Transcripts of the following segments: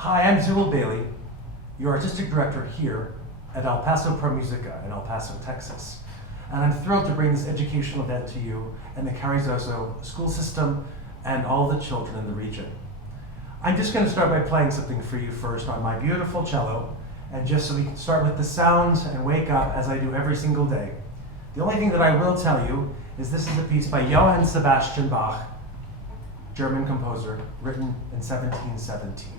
Hi, I'm Zuill Bailey, your artistic director here at El Paso Pro Musica in El Paso, Texas. And I'm thrilled to bring this educational event to you and the Carrizozo school system and all the children in the region. I'm just going to start by playing something for you first on my beautiful cello, and just so we can start with the sounds and wake up as I do every single day. The only thing that I will tell you is this is a piece by Johann Sebastian Bach, German composer, written in 1717.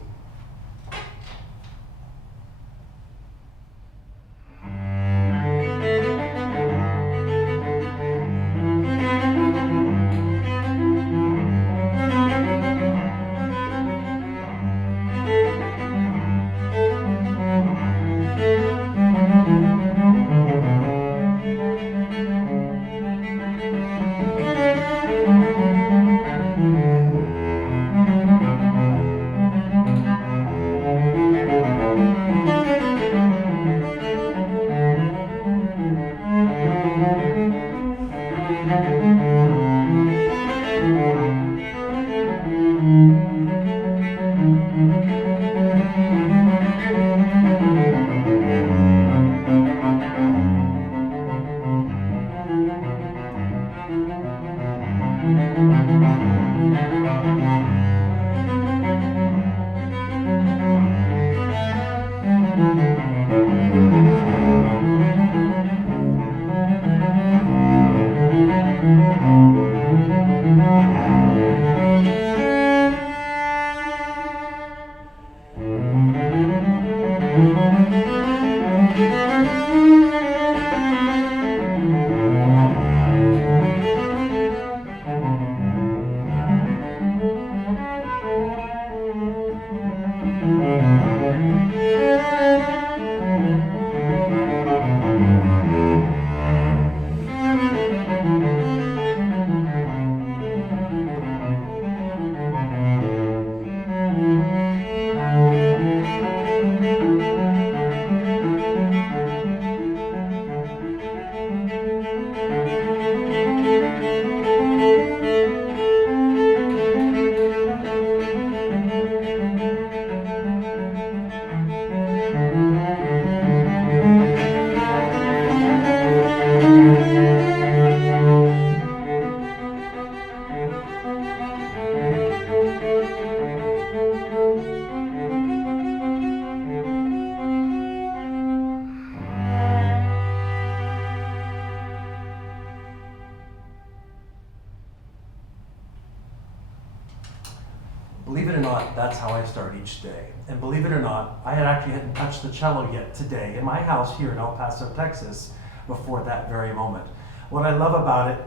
Believe it or not, that's how I start each day. And believe it or not, I hadn't touched the cello yet today in my house here in El Paso, Texas, before that very moment. What I love about it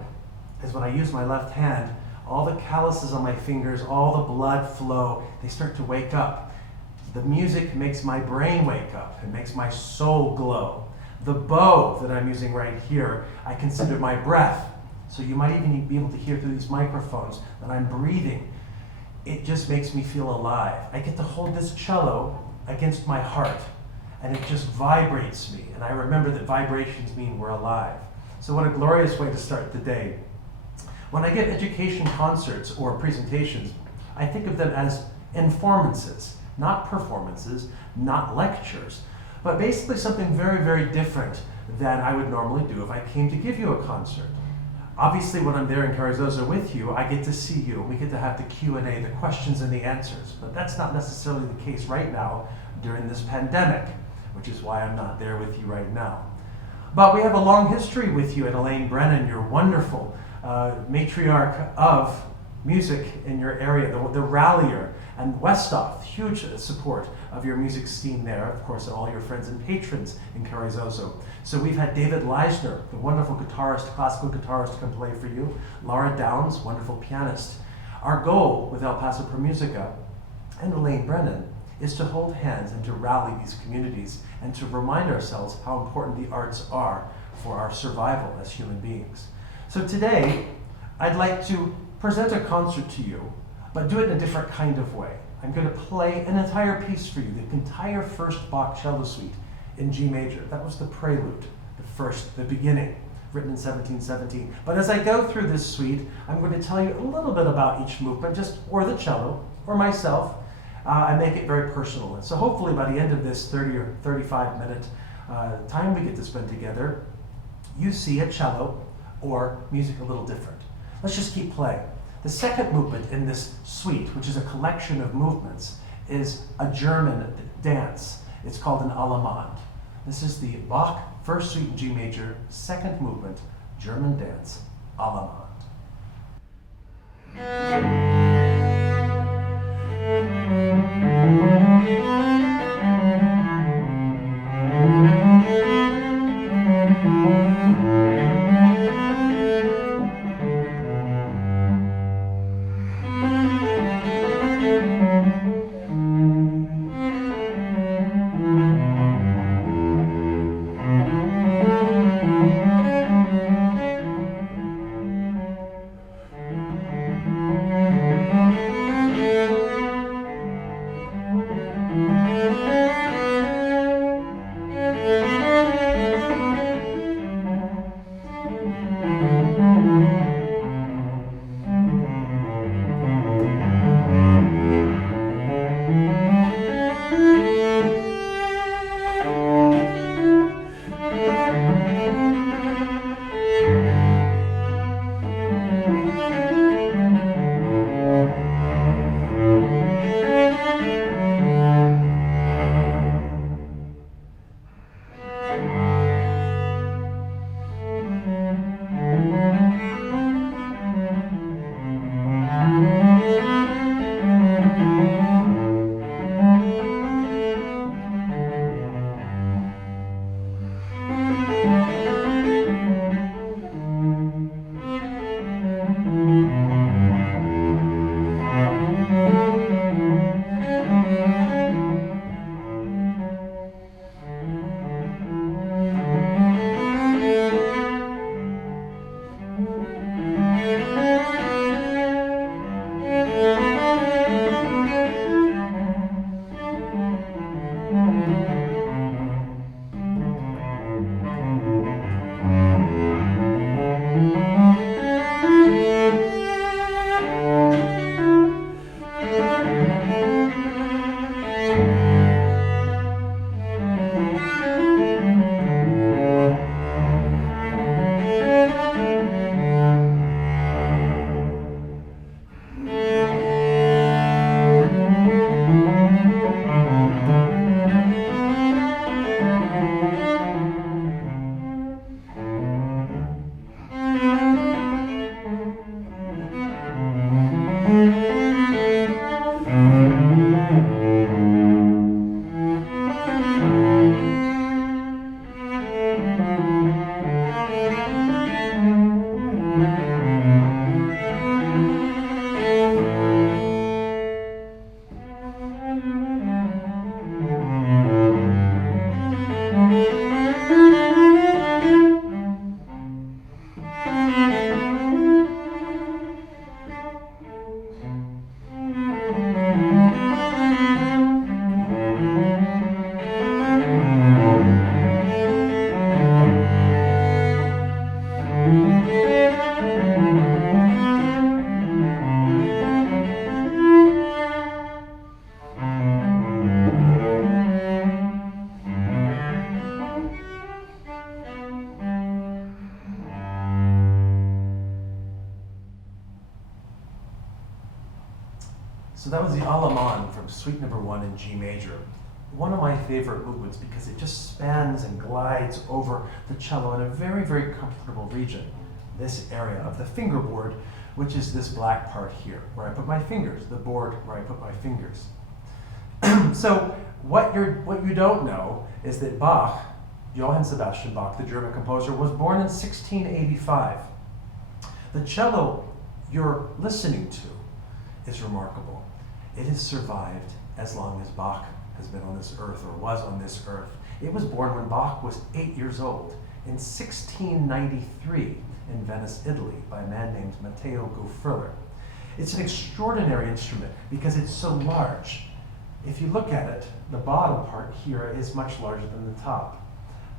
is when I use my left hand, all the calluses on my fingers, all the blood flow, they start to wake up. The music makes my brain wake up. It makes my soul glow. The bow that I'm using right here, I consider my breath. So you might even be able to hear through these microphones that I'm breathing. It just makes me feel alive. I get to hold this cello against my heart, and it just vibrates me. And I remember that vibrations mean we're alive. So what a glorious way to start the day. When I give education concerts or presentations, I think of them as informances, not performances, not lectures, but basically something very, very different than I would normally do if I came to give you a concert. Obviously, when I'm there in Carrizozo with you, I get to see you. We get to have the Q&A, the questions and the answers. But that's not necessarily the case right now during this pandemic, which is why I'm not there with you right now. But we have a long history with you at Elaine Brennan, your wonderful matriarch of music in your area, the rallier, and Westhoff, huge support of your music scene there, of course, and all your friends and patrons in Carrizozo. So we've had David Leisner, the wonderful guitarist, classical guitarist, come play for you. Laura Downs, wonderful pianist. Our goal with El Paso Pro Musica and Elaine Brennan is to hold hands and to rally these communities and to remind ourselves how important the arts are for our survival as human beings. So today, I'd like to present a concert to you, but do it in a different kind of way. I'm going to play an entire piece for you, the entire first Bach cello suite in G major. That was the prelude, the beginning, written in 1717. But as I go through this suite, I'm going to tell you a little bit about each movement, or the cello, or myself, I make it very personal. And so hopefully by the end of this 30 or 35 minute time we get to spend together, you see a cello or music a little different. Let's just keep playing. The second movement in this suite, which is a collection of movements, is a German dance. It's called an Allemande. This is the Bach First Suite in G major, second movement, German dance, Allemande. So that was the Allemande from Suite Number 1 in G major. One of my favorite movements because it just spans and glides over the cello in a very, very comfortable region. This area of the fingerboard, which is this black part here, where I put my fingers, the board where I put my fingers. So what you don't know is that Bach, Johann Sebastian Bach, the German composer, was born in 1685. The cello you're listening to is remarkable. It has survived as long as Bach has been on this earth, or was on this earth. It was born when Bach was 8 years old in 1693 in Venice, Italy, by a man named Matteo Gufriller. It's an extraordinary instrument because it's so large. If you look at it, the bottom part here is much larger than the top.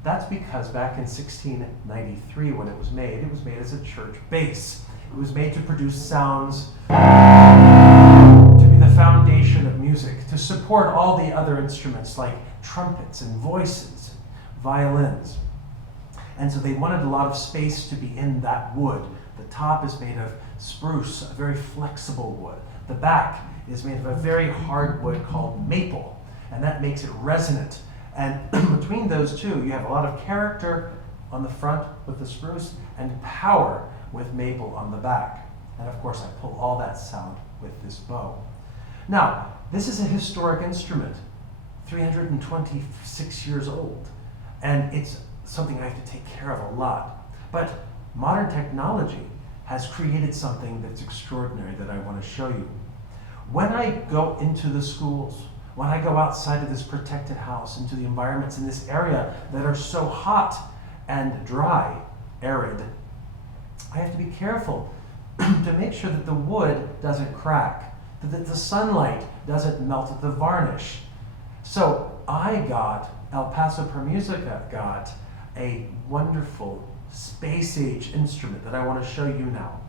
That's because back in 1693 when it was made as a church bass. It was made to produce sounds, to be the foundation of music, to support all the other instruments like trumpets and voices, violins. And so they wanted a lot of space to be in that wood. The top is made of spruce, a very flexible wood. The back is made of a very hard wood called maple, and that makes it resonant. And between those two, you have a lot of character on the front with the spruce and power with maple on the back. And of course, I pull all that sound with this bow. Now, this is a historic instrument, 326 years old, and it's something I have to take care of a lot. But modern technology has created something that's extraordinary that I want to show you. When I go into the schools, when I go outside of this protected house, into the environments in this area that are so hot and dry, arid, I have to be careful to make sure that the wood doesn't crack, that the sunlight doesn't melt the varnish. So I got, El Paso Per Musica got a wonderful space-age instrument that I want to show you now.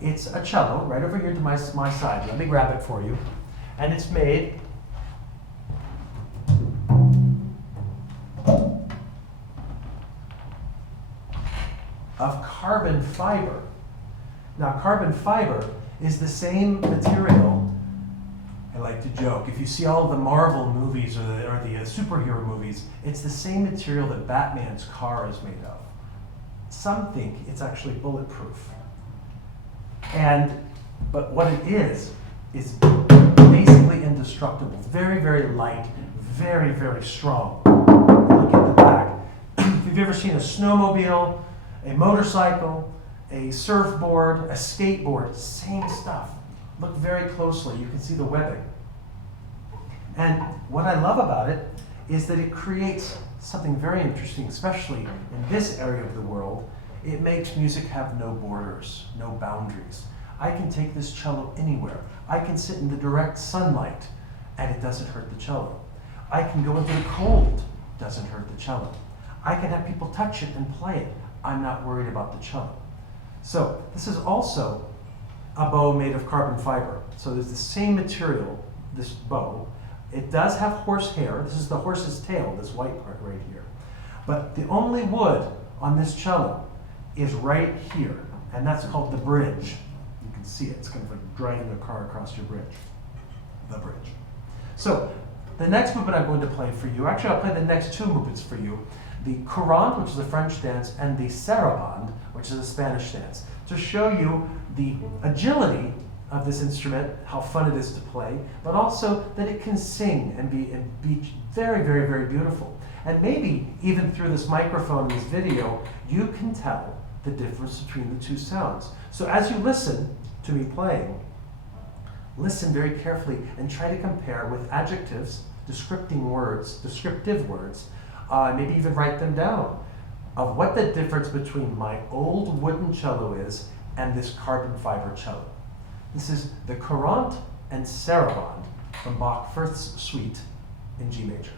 It's a cello, right over here to my side. Let me grab it for you. And it's made of carbon fiber. Now, carbon fiber is the same material. I like to joke, if you see all of the Marvel movies or the superhero movies, it's the same material that Batman's car is made of. Some think it's actually bulletproof. But what it is basically indestructible. Very, very light, very, very strong. Look at the back. If you've ever seen a snowmobile, a motorcycle, a surfboard, a skateboard, same stuff. Look very closely, you can see the webbing. And what I love about it is that it creates something very interesting, especially in this area of the world. It makes music have no borders, no boundaries. I can take this cello anywhere. I can sit in the direct sunlight and it doesn't hurt the cello. I can go into the cold, doesn't hurt the cello. I can have people touch it and play it. I'm not worried about the cello. So this is also a bow made of carbon fiber. So there's the same material, this bow. It does have horsehair. This is the horse's tail, this white part right here. But the only wood on this cello is right here, and that's called the bridge. You can see it. It's kind of like driving a car across your bridge, the bridge. So the next movement I'm going to play for you, actually I'll play the next two movements for you, the courante, which is a French dance, and the sarabande, which is a Spanish dance, to show you the agility of this instrument, how fun it is to play, but also that it can sing and be very, very, very beautiful. And maybe even through this microphone in this video, you can tell the difference between the two sounds. So as you listen to me playing, listen very carefully and try to compare with adjectives, descriptive words, maybe even write them down, of what the difference between my old wooden cello is and this carbon fiber cello. This is the courante and sarabande from Bach's First Suite in G major.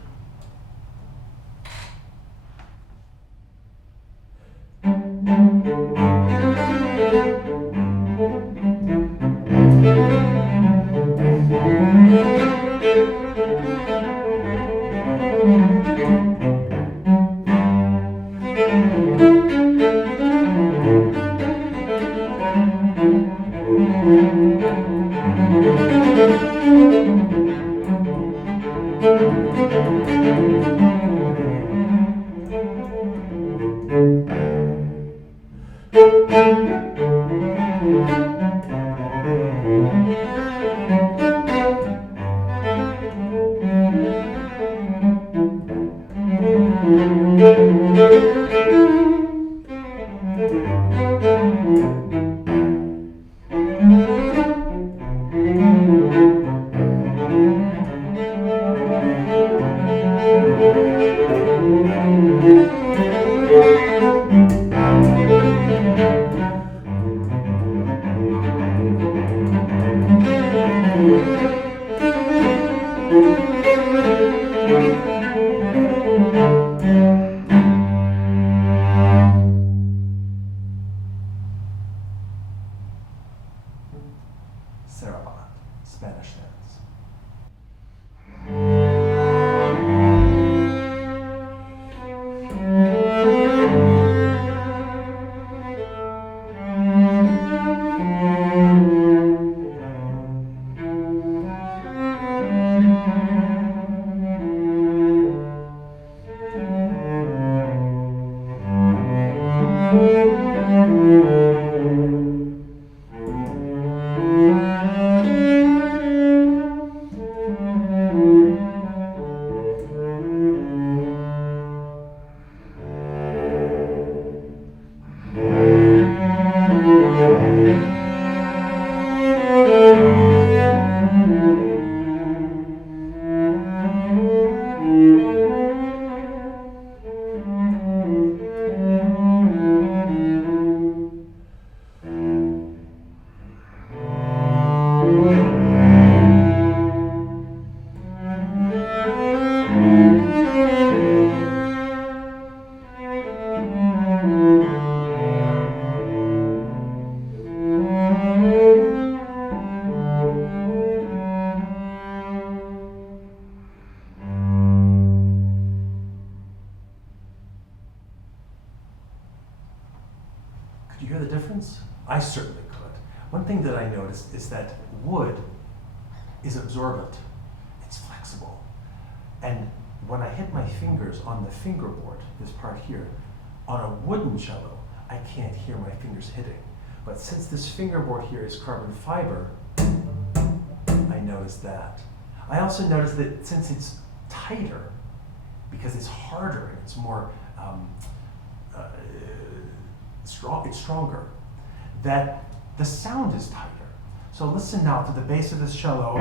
Do you hear the difference? I certainly could. One thing that I noticed is that wood is absorbent. It's flexible. And when I hit my fingers on the fingerboard, this part here, on a wooden cello, I can't hear my fingers hitting. But since this fingerboard here is carbon fiber, I noticed that. I also noticed that since it's tighter, because it's harder and it's more it's stronger, that the sound is tighter. So listen now to the bass of this cello.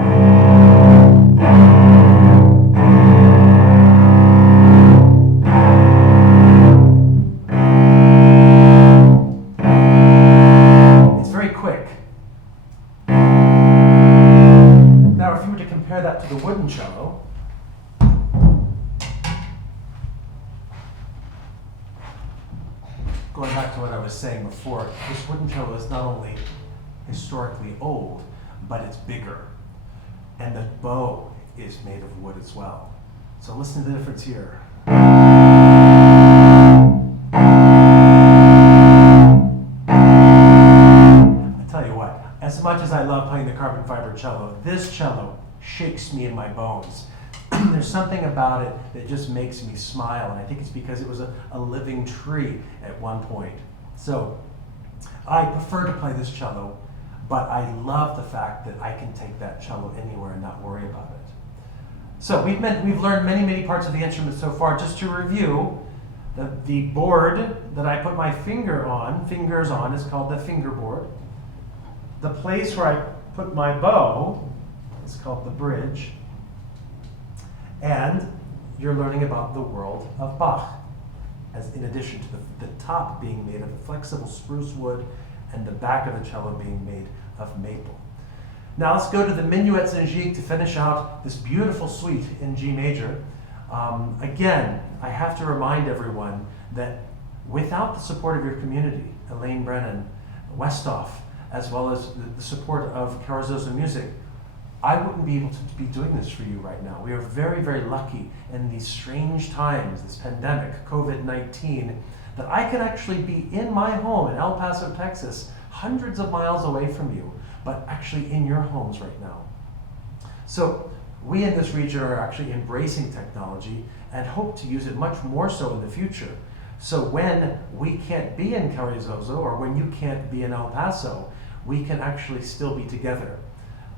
It's very quick. Now if you were to compare that to the wooden cello, going back to what I was saying before, this wooden cello is not only historically old, but it's bigger. And the bow is made of wood as well. So listen to the difference here. I tell you what, as much as I love playing the carbon fiber cello, this cello shakes me in my bones. There's something about it that just makes me smile, and I think it's because it was a living tree at one point. So I prefer to play this cello, but I love the fact that I can take that cello anywhere and not worry about it. So we've learned many parts of the instrument so far. Just to review, the board that I put my fingers on is called the fingerboard. The place where I put my bow is called the bridge. And you're learning about the world of Bach, as in addition to the top being made of flexible spruce wood and the back of the cello being made of maple. Now let's go to the minuets in G to finish out this beautiful suite in G major. Again, I have to remind everyone that without the support of your community, Elaine Brennan, Westhoff, as well as the support of Carrizozo Music, I wouldn't be able to be doing this for you right now. We are very lucky in these strange times, this pandemic, COVID-19, that I can actually be in my home in El Paso, Texas, hundreds of miles away from you, but actually in your homes right now. So we in this region are actually embracing technology and hope to use it much more so in the future. So when we can't be in Carrizozo, or when you can't be in El Paso, we can actually still be together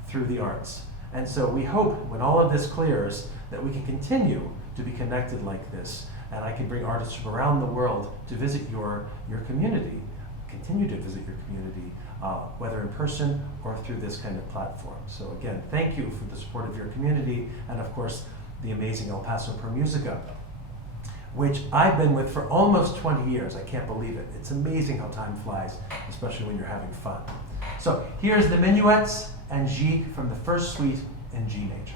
through the arts. And so we hope when all of this clears that we can continue to be connected like this, and I can bring artists from around the world to visit your community, continue to visit your community, whether in person or through this kind of platform. So again, thank you for the support of your community, and of course, the amazing El Paso Per Musica, which I've been with for almost 20 years. I can't believe it. It's amazing how time flies, especially when you're having fun. So here's the minuets and G from the first suite in G major.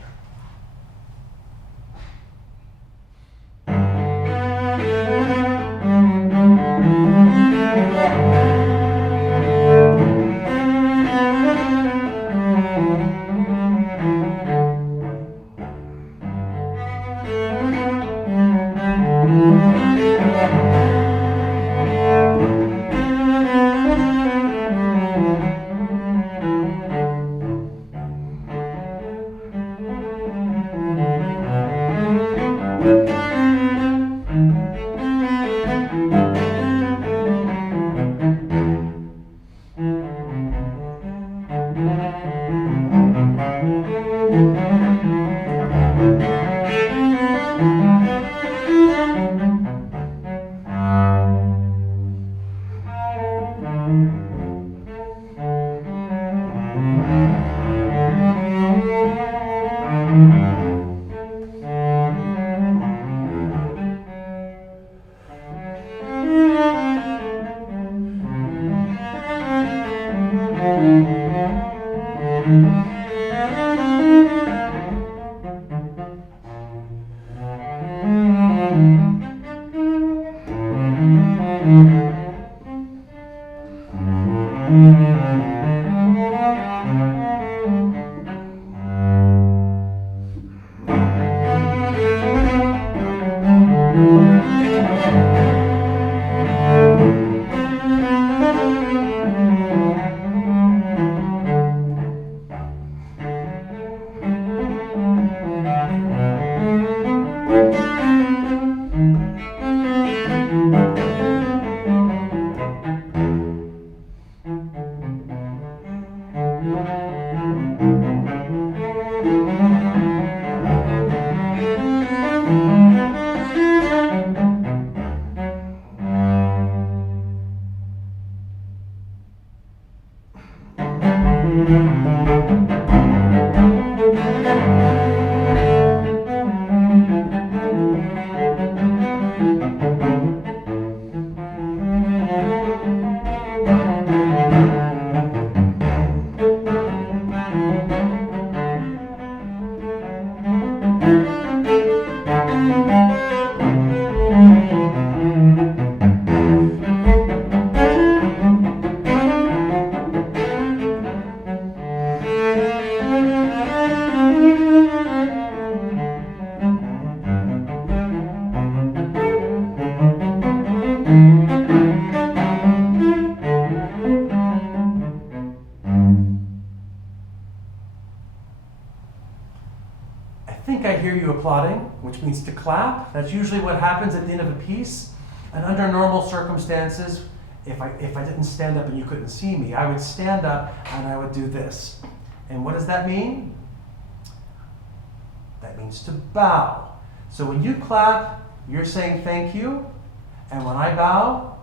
Applauding, which means to clap. That's usually what happens at the end of a piece. And under normal circumstances, if I didn't stand up and you couldn't see me, I would stand up and I would do this. And what does that mean? That means to bow. So when you clap, you're saying thank you. And when I bow,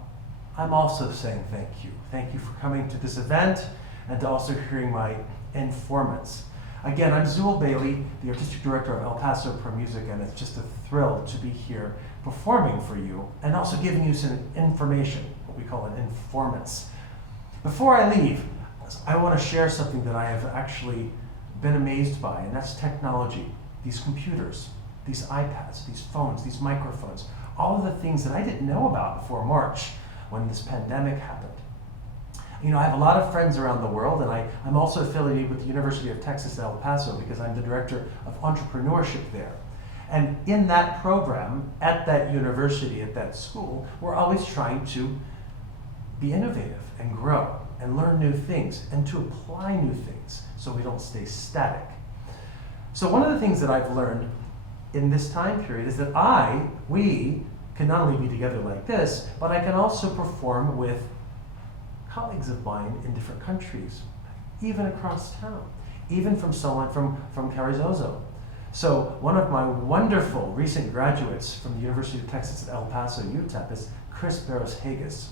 I'm also saying thank you. Thank you for coming to this event and to also hearing my Informance. Again, I'm Zuill Bailey, the Artistic Director of El Paso Pro Music, and it's just a thrill to be here performing for you and also giving you some information, what we call an Informance. Before I leave, I want to share something that I have actually been amazed by, and that's technology. These computers, these iPads, these phones, these microphones, all of the things that I didn't know about before March when this pandemic happened. You know, I have a lot of friends around the world, and I'm also affiliated with the University of Texas at El Paso because I'm the director of entrepreneurship there. And in that program, at that university, at that school, we're always trying to be innovative and grow and learn new things and to apply new things so we don't stay static. So one of the things that I've learned in this time period is that we can not only be together like this, but I can also perform with colleagues of mine in different countries, even across town, even from someone from Carrizozo. So one of my wonderful recent graduates from the University of Texas at El Paso, UTEP, is Chris Barros-Haggis.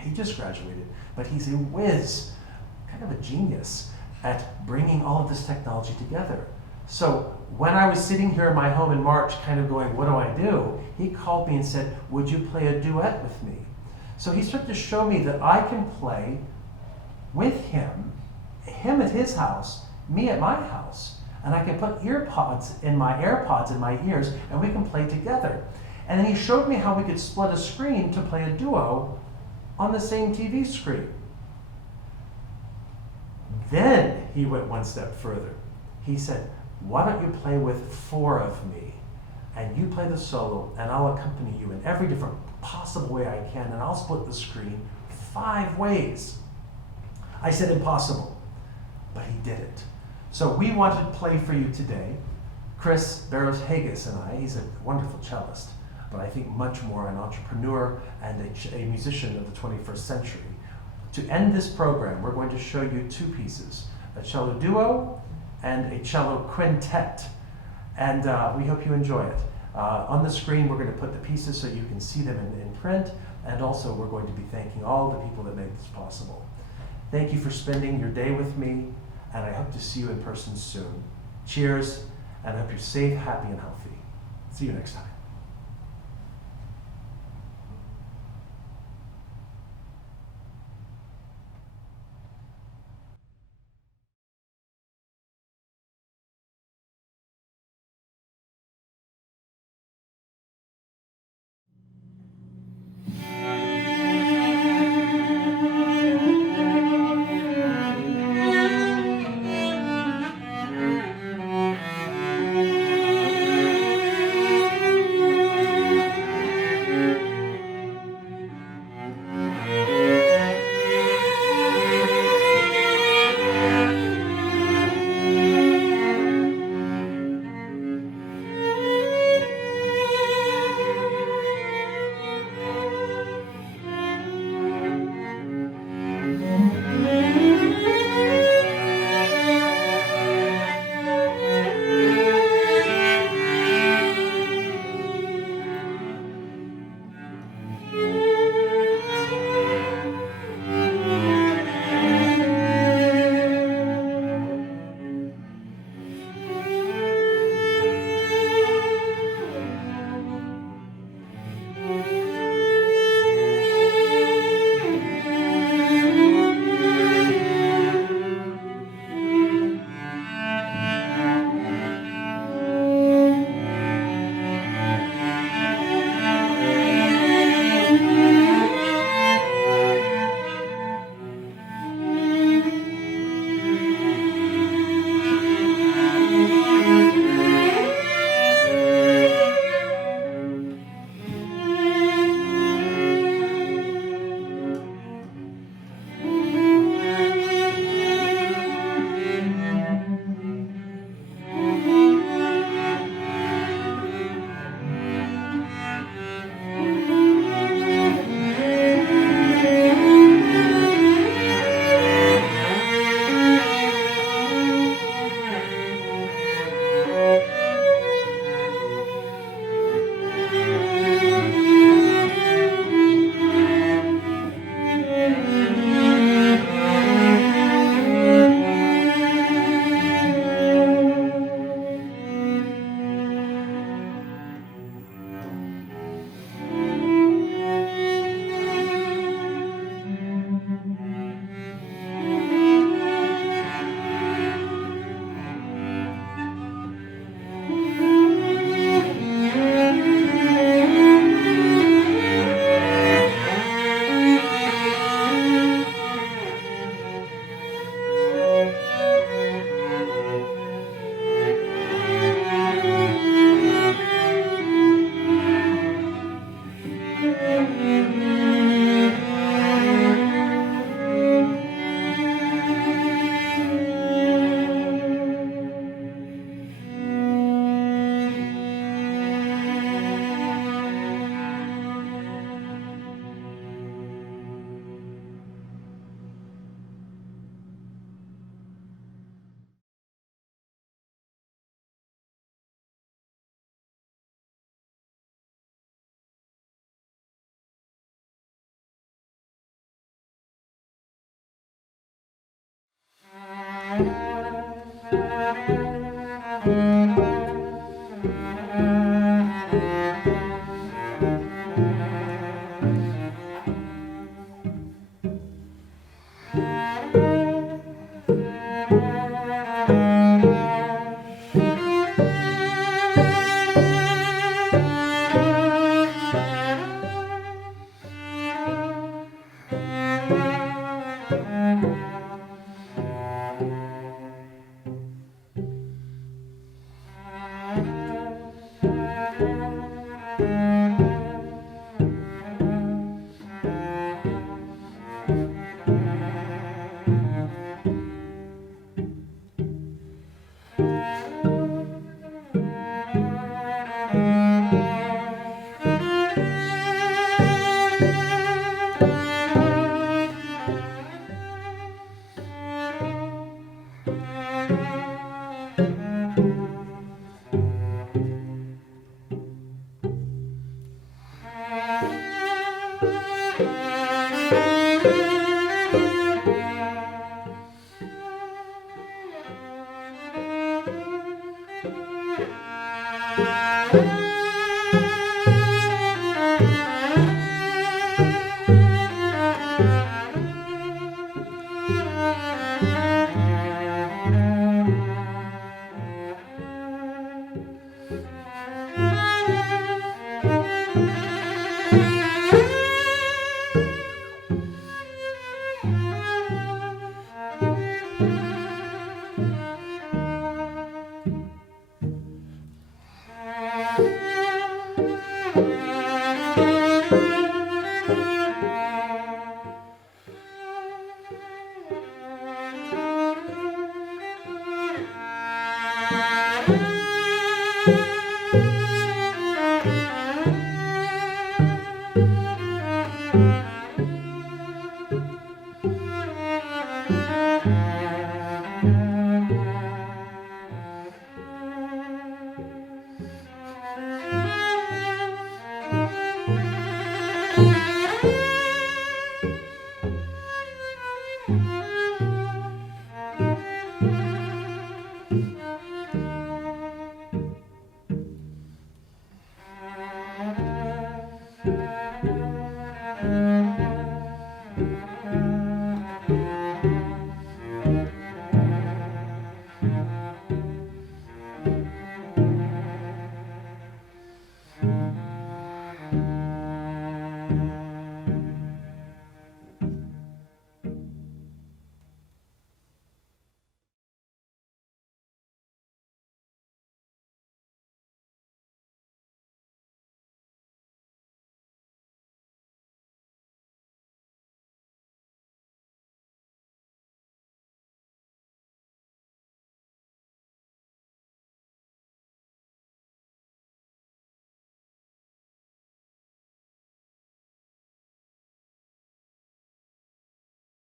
He just graduated, but he's a whiz, kind of a genius at bringing all of this technology together. So when I was sitting here in my home in March, kind of going, what do I do? He called me and said, would you play a duet with me? So he started to show me that I can play with him at his house, me at my house, and I can put AirPods in my ears, and we can play together. And then he showed me how we could split a screen to play a duo on the same TV screen. Then he went one step further. He said, why don't you play with 4 of me, and you play the solo, and I'll accompany you in every different possible way I can, and I'll split the screen 5 ways. I said impossible, but he did it. So we wanted to play for you today. Chris Barros-Haggis and I, he's a wonderful cellist, but I think much more an entrepreneur and a musician of the 21st century. To end this program, we're going to show you 2 pieces, a cello duo and a cello quintet. And we hope you enjoy it. On the screen, we're going to put the pieces so you can see them in print, and also we're going to be thanking all the people that made this possible. Thank you for spending your day with me, and I hope to see you in person soon. Cheers, and I hope you're safe, happy, and healthy. See you next time.